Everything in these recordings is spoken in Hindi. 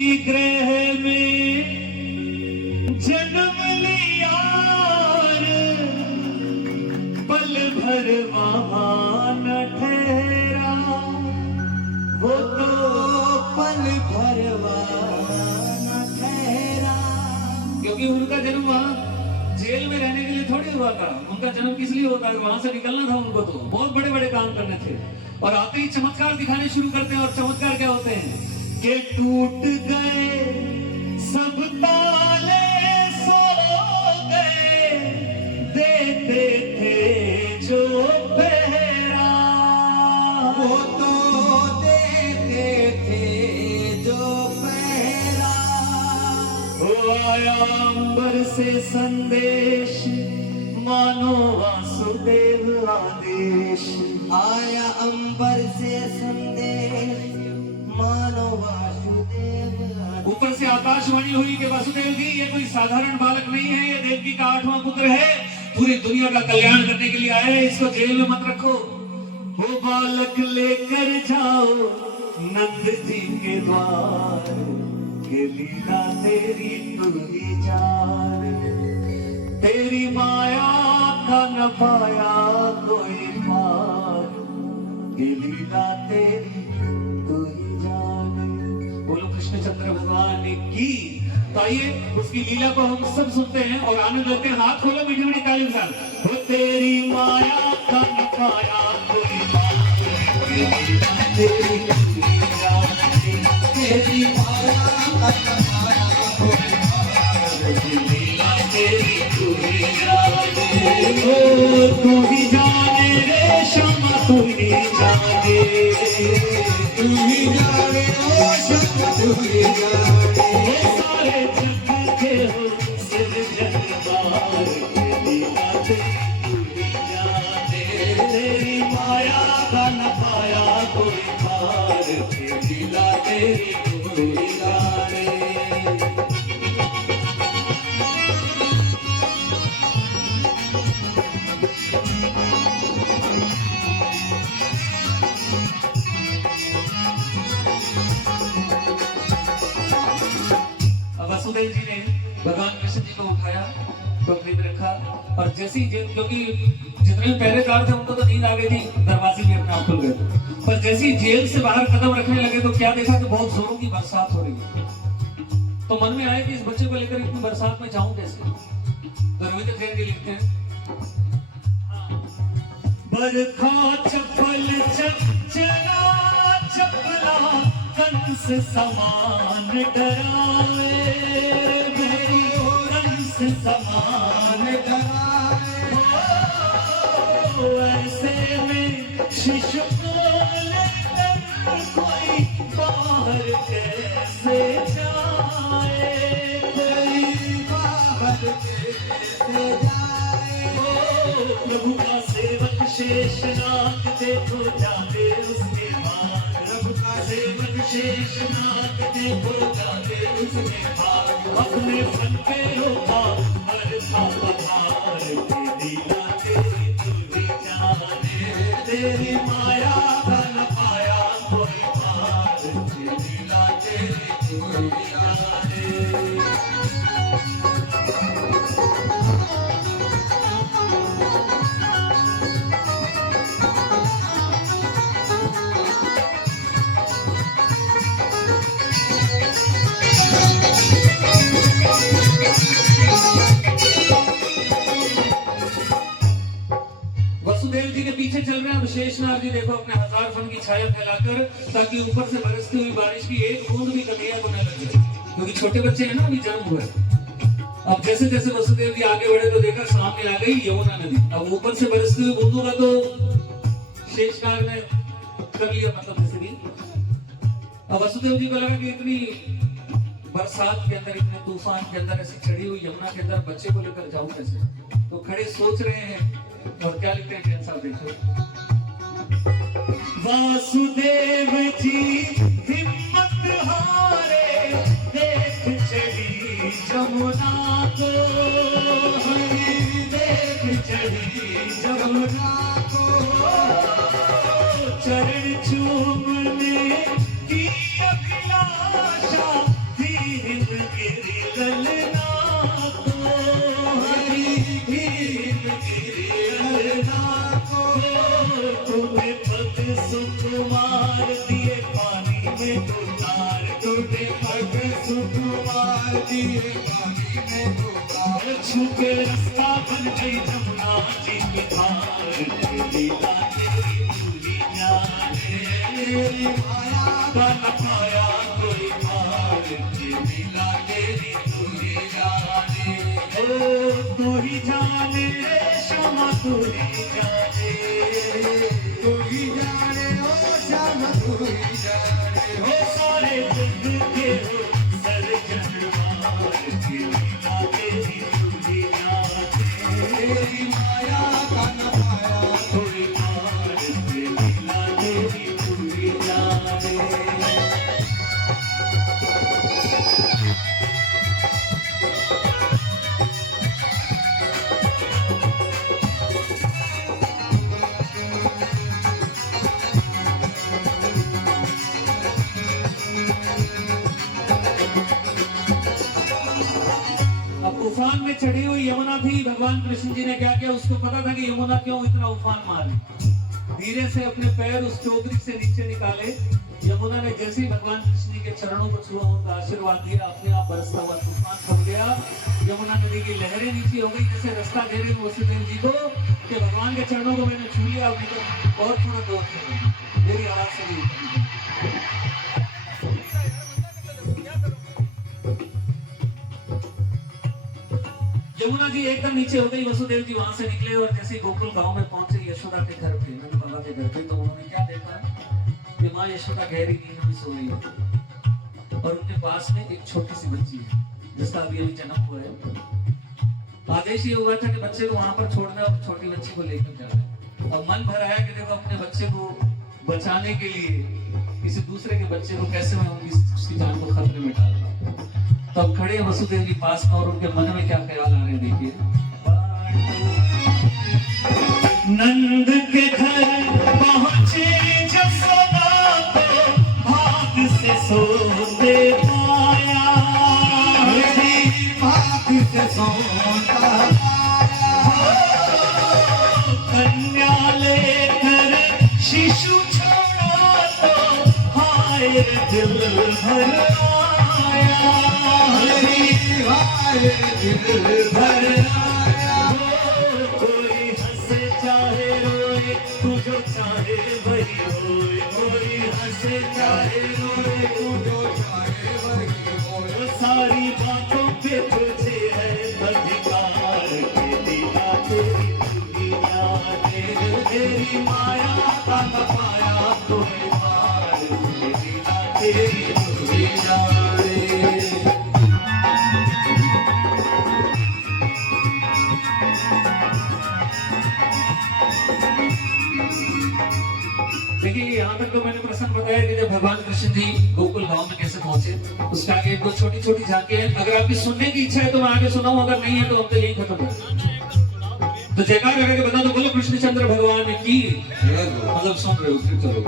ग्रह में जन्म लिया पल भर वहां न ठहरा, वो तो पल भर वहां न ठहरा। क्योंकि उनका जन्म वहां जेल में रहने के लिए थोड़ी हुआ था, उनका जन्म किस लिए होता है, वहां से निकलना था उनको, तो बहुत बड़े बड़े काम करने थे। और आते ही चमत्कार दिखाने शुरू करते हैं। और चमत्कार क्या होते हैं कि टूट गए सब ताले, सो गए देते थे जो पहरा, वो तो देते थे जो पहरा। वो आया अंबर से संदेश, मानो वासुदेव आदेश। आया अंबर से संदेश, मानो वासुदेव। ऊपर से आकाशवाणी हुई कि वासुदेव जी ये कोई साधारण बालक नहीं है, ये देवकी का 8वां पुत्र है, पूरी दुनिया का कल्याण करने के लिए आया है, इसको जेल में मत रखो। वो बालक लेकर जाओ नंद जी के द्वार, के लीला तेरी तू ही जान, तेरी माया का न पाया कोई पार, के लीला तेरी तू ही जाने। बोलो कृष्णचंद्र भगवान की। तो आइए उसकी लीला को हम सब सुनते हैं और आनंद लेते हैं। हाथ खोलो मीठी मीठी ताली के साथ। वो तेरी माया का न पाया कोई पार, के लीला तेरी तू ही जाने, तेरी माया का न पाया कोई पार, के लीला तेरी तू ही जाने। ओ तू ही जाने रे श्यामा, तू ही जाने, तू ही जाने ओ श्यामा, तू ही जाने। सारे जग के हो सिरजनहार, के लीला तेरी तू ही जाने, तेरी माया का न पाया कोई पार, के लीला तेरी तू ही जाने। वासुदेव जी ने भगवान कृष्ण जी को उठाया, टोकरी में रखा, और जैसी क्योंकि जितने भी पहरेदार थे उनको तो नींद आ गई थी, दरवाजे भी अपने आप खुल गए, पर जैसी जेल से बाहर कदम रखने लगे तो क्या देखा कि बहुत जोरों की बरसात हो रही है। तो मन में आया कि इस बच्चे को लेकर इतनी बरसात में जाऊं कैसे। तो रविंद्र जैन जी लिखते हैं, बरखा चप्पल चला चपला कंस समान डरावे, मेरी कंस समान डरावे। ऐसे में शिशु को लेकर कोई बाहर कैसे जाए, कोई बाहर कैसे जाए। प्रभु का सेवक शेषनाग देखो जाते उसके बाद, प्रभु का सेवक शेषनाग देखो जाते उसके बाद। अपने फन पे रोका हर था पधार, के लीला तेरी तू ही जाने, तेरी माया का न पाया कोई पार, के लीला तेरी तू ही जाने। वसुदेव जी के पीछे चल रहे हैं शेषनाग जी, देखो अपने 1000 फन की छाया फैलाकर, ताकि ऊपर से बरसती हुई बारिश की एक बूंद भी कलिया को न लगे, क्योंकि छोटे बच्चे हैं ना, अभी जन्म हुए। अब जैसे जैसे वसुदेव जी आगे बढ़े तो देखा सामने आ गई यमुना नदी। अब ऊपर से बरसती हुई बूंदों का तो शेषनाग ने कर लिया, मतलब जैसे भी। अब वसुदेव जी को लगा कि इतनी बरसात के अंदर, इतने तूफान के अंदर, ऐसी चढ़ी हुई यमुना के अंदर बच्चे को लेकर जाऊं कैसे। तो खड़े सोच रहे हैं, और क्या लिखते हैं जैन साहब देखो। वासुदेव जी हिम्मत हारे, देख चढ़ी जमुना को, हरी देख चढ़ी जमुना को। चरण चूमने की अभिलाषा मार दिए पानी में तो तार टूटे, पग सुकुमार दिए पानी में तो तार छुपे रास्ता बन गई जमुना जी की धार, लीला तेरी पूरी जाने, तेरी माया का न पाया कोई पार, लीला तेरी पूरी जाने। ओ तू ही जाने क्षमा तू ही जाने, तू ही जाने ओ श्याम तू ही जाने ओ सारे जग के हो सर्जनहार, लीला तेरी पूरी जाने। तेरी माया का न पाया कोई पार, लीला तेरी पूरी जाने। अब उफान में चढ़ी हुई यमुना थी, भगवान कृष्ण जी ने क्या किया, उसको पता था कि यमुना क्यों इतना उफान मारे, धीरे से अपने पैर उस टोकरी से नीचे निकाले। यमुना ने जैसे ही भगवान कृष्ण जी के चरणों को छुआ, उनका आशीर्वाद दिया, अपने आप बरसता हुआ तूफान थम गया। यमुना नदी की लहरें नीचे हो गई, जैसे रास्ता दे रहे वसुदेव जी को कि भगवान के चरणों को मैंने छू लिया, अभी तो और थोड़ा दूर चलो, मेरी आवाज से भी। यमुना जी एकदम नीचे हो गई, वसुदेव जी वहां से निकले और जैसे ही गोकुल गांव में पहुंचे यशोदा के घर पे, नंद बाबा के घर पे, तो उन्होंने क्या देखा कि माँ यशोदा गहरी नींद में सो रही है और उनके पास में एक छोटी सी बच्ची है जिसका अभी अभी जन्म हुआ है। आदेश ये हुआ था कि बच्चे को वहां पर छोड़ना और छोटी बच्ची को लेकर जाना। अब मन भर आया कि देखो अपने बच्चे को बचाने के लिए किसी दूसरे के बच्चे को कैसे मैं उसकी जान को खतरे में डाल रहा हूँ। तब खड़े वसुदेव जी पास में और उनके मन में क्या ख्याल आ रहे हैं, देखिए। नंद के घर पहुंचे जसोदा को भाग से सोते पाया, भाग से सोता कन्या लेकर शिशु छोड़ा तो हाय दिल भर आया, दिल भर आया। कोई हंसे चाहे रोए, तू जो चाहे वही होए, कोई हंसे चाहे रोए, तू जो चाहे वही हो। सारी बातों पे तुझे है अधिकार, के लीला तेरी पूरी जाने, तेरी माया का न पाया कोई पार, के लीला तेरी पूरी जाने। देखिए यहाँ तक तो मैंने प्रसंग बताया कि जब भगवान कृष्ण जी गोकुल गांव में कैसे पहुंचे, उसके आगे दो छोटी छोटी झांकियां हैं। अगर आपकी सुनने की इच्छा है तो मैं आगे सुनाऊं, अगर नहीं है तो हम तो यही खत्म है। तो जयकार करके बता दो, बोलो कृष्णचंद्र भगवान की, मतलब सुन रहे हो फिर चलो।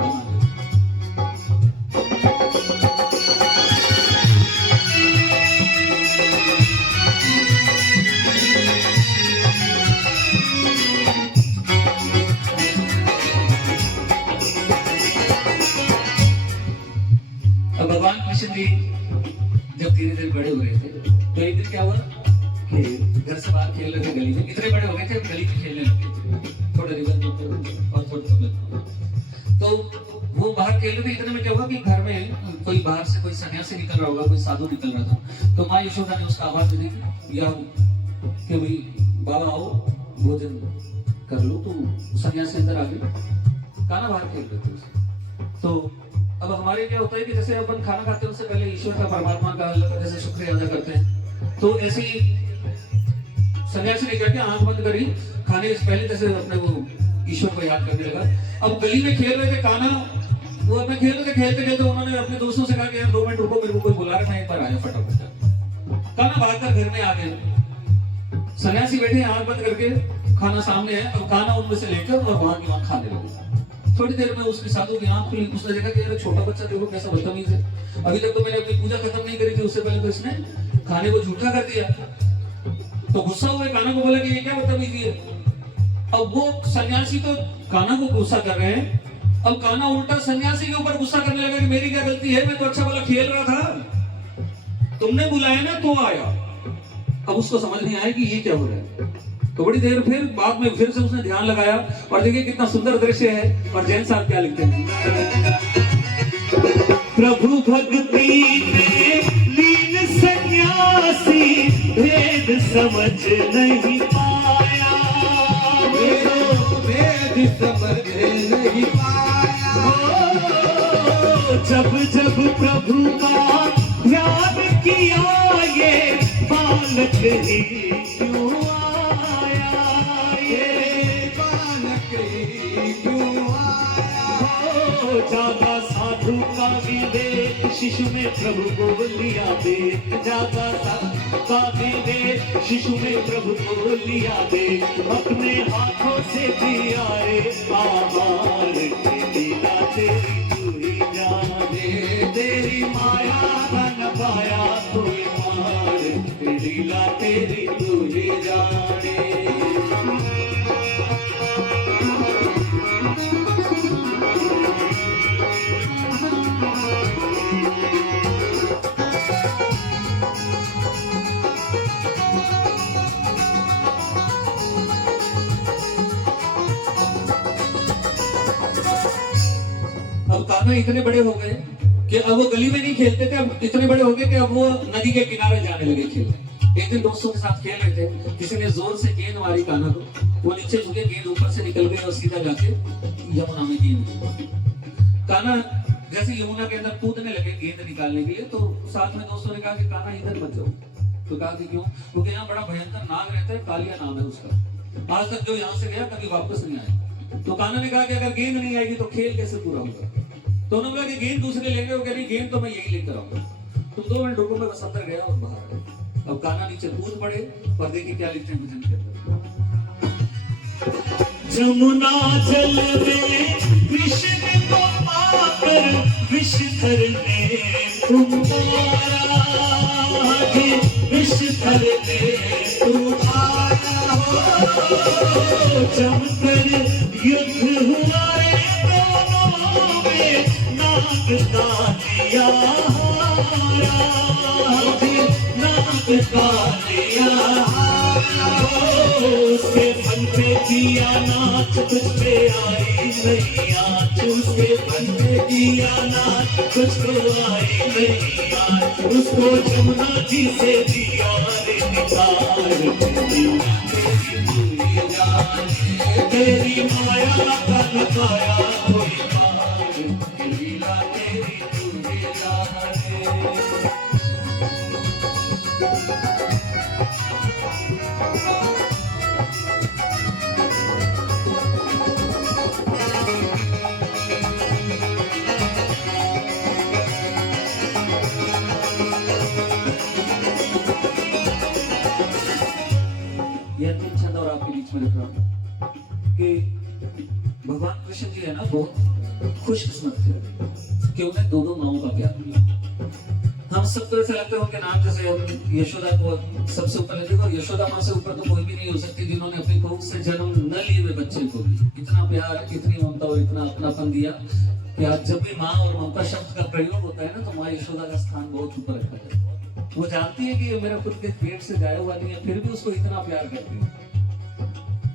अब भगवान कृष्ण जी जब धीरे धीरे बड़े हुए थे तो एक दिन क्या हुआ कि घर से बाहर खेल रहे थे गली में, इतने बड़े हो गए थे गली में खेलने लगे, थोड़े रिवर और थोड़े तो वो बाहर खेल रहे थे। इतने में क्या हुआ कि घर में कोई बाहर से कोई सन्यासी निकल रहा होगा, कोई साधु निकल रहा था। तो माँ यशोदा ने उसका आवाज दी या कि भाई बाबा आओ भोजन कर लो। तो सन्यासी अंदर आ गए, खाना बाहर खेल रहे थे उसे। तो अब हमारे क्या होता है कि जैसे अपन खाना खाते हैं उससे पहले ईश्वर का, परमात्मा का जैसे शुक्रिया अदा करते हैं, तो ऐसे ही सन्यासी ने क्या किया, आंख बंद करी, खाने से पहले जैसे अपने वो ईश्वर को याद करने लगा। अब गली में खेल रहे थे काना, वो अपने खेल रहे थे, खेलते खेलते उन्होंने अपने दोस्तों से कहा कि यार 2 मिनट रुको, मेरे को कोई बुला रहा है, मैं एक बार आया फटाफट। काना भागकर घर में आ गए, सन्यासी बैठे आंख बंद करके, खाना सामने है, अब काना उनमें से लेकर और वहां की वहां खाने लगे। थोड़ी देर में उसके साधु की आंख खुली, उसने देखा कि यार छोटा बच्चा देखो कैसा बदतमीज है, अभी तक तो मैंने अपनी पूजा खत्म नहीं करी थी, उससे पहले तो इसने खाने को झूठा कर दिया। तो गुस्सा हुए काना को बोला कि ये क्या बदतमीजी है। अब वो सन्यासी तो काना को गुस्सा कर रहे हैं अब कान्हा उल्टा सन्यासी के ऊपर गुस्सा करने लगा कि मेरी क्या गलती है, मैं तो अच्छा वाला खेल रहा था, तुमने बुलाया ना तो आया। अब उसको समझ नहीं आया कि ये क्या हो रहा है। तो बड़ी देर फिर बाद में फिर से उसने ध्यान लगाया और देखिए कितना सुंदर दृश्य है। और जैन साहब क्या लिखते हैं, प्रभु भक्ति में लीन सन्यासी भेद समझ नहीं पाया, भेद समझ नहीं पाया। जब जब प्रभु का ध्यान किया ये बालक ही क्यों आया, ये बालक ही क्यों आया। जागा साधु का विवेक शिशु में प्रभु को लिया देख, जागा साधु का विवेक शिशु में प्रभु को लिया देख, अपने हाथों से दिया रे आहार, लीला तेरी तू ही जाने, तेरी माया का न पाया तो ये मार, लीला तेरी तू ही जाने। अब कान्हा इतने बड़े हो गए कि अब वो गली में नहीं खेलते थे, अब इतने बड़े हो गए कि अब वो नदी के किनारे जाने लगे खेलने। एक दिन दोस्तों के साथ खेल रहे थे, किसी ने जोर से गेंद मारी कान्हा को, वो नीचे झुके, गेंद ऊपर से निकल गई और सीधा जाके यमुना में गेंद। कान्हा जैसे यमुना के अंदर कूदने लगे गेंद निकालने के लिए, तो साथ में दोस्तों ने कहा कि कान्हा इधर मत जाओ। तो कहा कि क्यों? क्योंकि यहाँ बड़ा भयंकर नाग रहता है, कालिया नाम है उसका, आज तक जो यहाँ से गया कभी वापस नहीं आया। तो कान्हा ने कहा कि अगर गेंद नहीं आएगी तो खेल कैसे पूरा होगा। तो उन्होंने कहा कि गेंद दूसरे लेंगे, वो कह रही गेंद तो मैं यही लेकर आऊंगा। तुम 2 मिनट रुको, मैं बस अंदर गया और बाहर आया। अब कान्हा नीचे कूद पड़े और देखिए क्या लिखते हैं भजन के अंदर, जमुना जल में कृष्ण को पाकर विषधर ने तुम्हारा, विषधर ने तुम्हारा हो, जमकर युद्ध हुआ दोनों में, नाग का लिया हारा, नाग का लिया हारा, उसके फन पे किया नाच, तुझ पे आई नहीं आँच, उसके फन पे किया नाच, तुझको आई नहीं आँच, उसको जमुना जी से दिया रे निकाल, तेरी माया का लगाया कोई पार, लीला तेरी तू ही जाने। यह 3 छंद और आपके बीच में रख रहा हूं कि भगवान कृष्ण जी है ना, बहुत खुशकिस्मत थे कि उन्हें 2 माओं का प्यार मिला। हम सब तो ऐसे लगते होंगे नाम, जैसे हम यशोदा को सबसे ऊपर लेते हैं, और यशोदा माँ से ऊपर तो कोई भी नहीं हो सकती जिन्होंने अपनी कोख से जन्म न लिए हुए बच्चे को भी इतना प्यार, इतनी ममता और इतना अपनापन दिया कि आज जब भी माँ और ममता शब्द का प्रयोग होता है ना, तो माँ यशोदा का स्थान बहुत ऊपर रखा जाता है। वो जानती है कि ये मेरा खुद के पेट से गाया हुआ नहीं है, फिर भी उसको इतना प्यार करती है।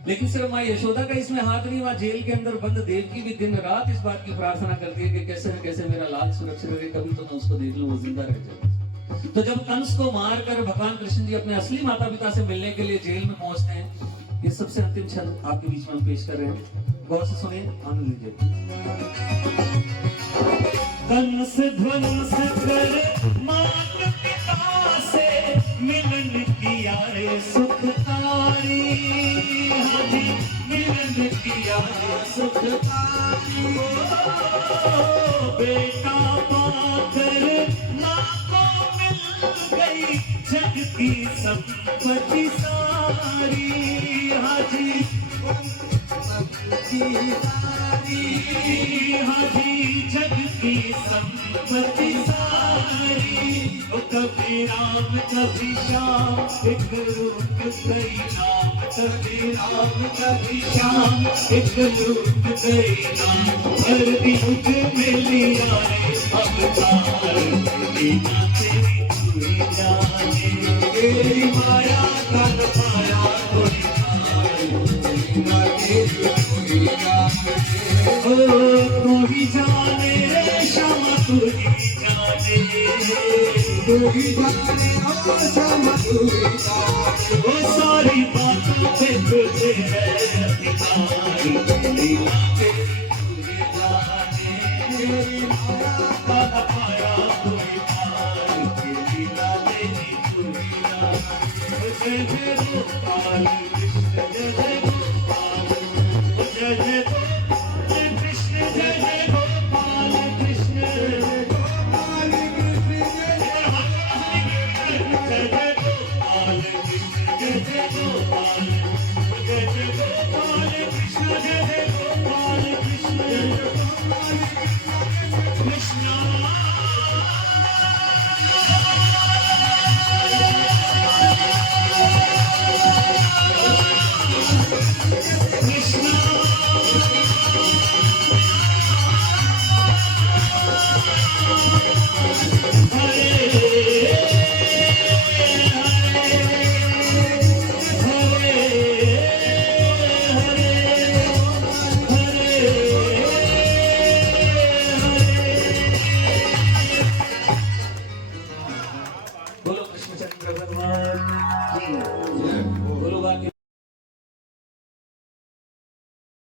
लेकिन सिर्फ माँ यशोदा का इसमें हाथ नहीं, वहाँ जेल के अंदर बंद देवकी भी दिन रात इस बात की प्रार्थना करती है कि कैसे न कैसे मेरा लाल सुरक्षित रहे, कभी तो मैं उसको देख लूं, वो जिंदा रह जाए। तो जब कंस को मारकर भगवान कृष्ण जी अपने असली माता पिता से मिलने के लिए जेल में पहुंचते हैं, ये सबसे अंतिम छंद आपके बीच में हम पेश कर रहे हैं, गौर से सुनिए, आनंद लीजिए। कंस ध्वंस कर मात पिता से मिलन किया रे सुखकारी, हाजी मिलन किया रे सुखकारी, बेटा पाकर माँ को मिल गई जग की संपत्ति सारी, हाजी की सारी हाजी जग की संपत्ति सारी, ओ कभी राम कभी श्याम एक रूप कई नाम, कभी राम कभी श्याम एक रूप कई नाम, हर युग में लिया रे अवतार, लीला तेरी तू ही जाने, तेरी माया का न पाया कोई लीला तेरी तू ही जाने ओ तू ही जाने श्यामा तू ही जाने, तू ही जाने ओ श्यामा तू ही जाने वो सारी बातों पे तुझे है अधिकार, लीला तेरी तू ही जाने, तेरी माया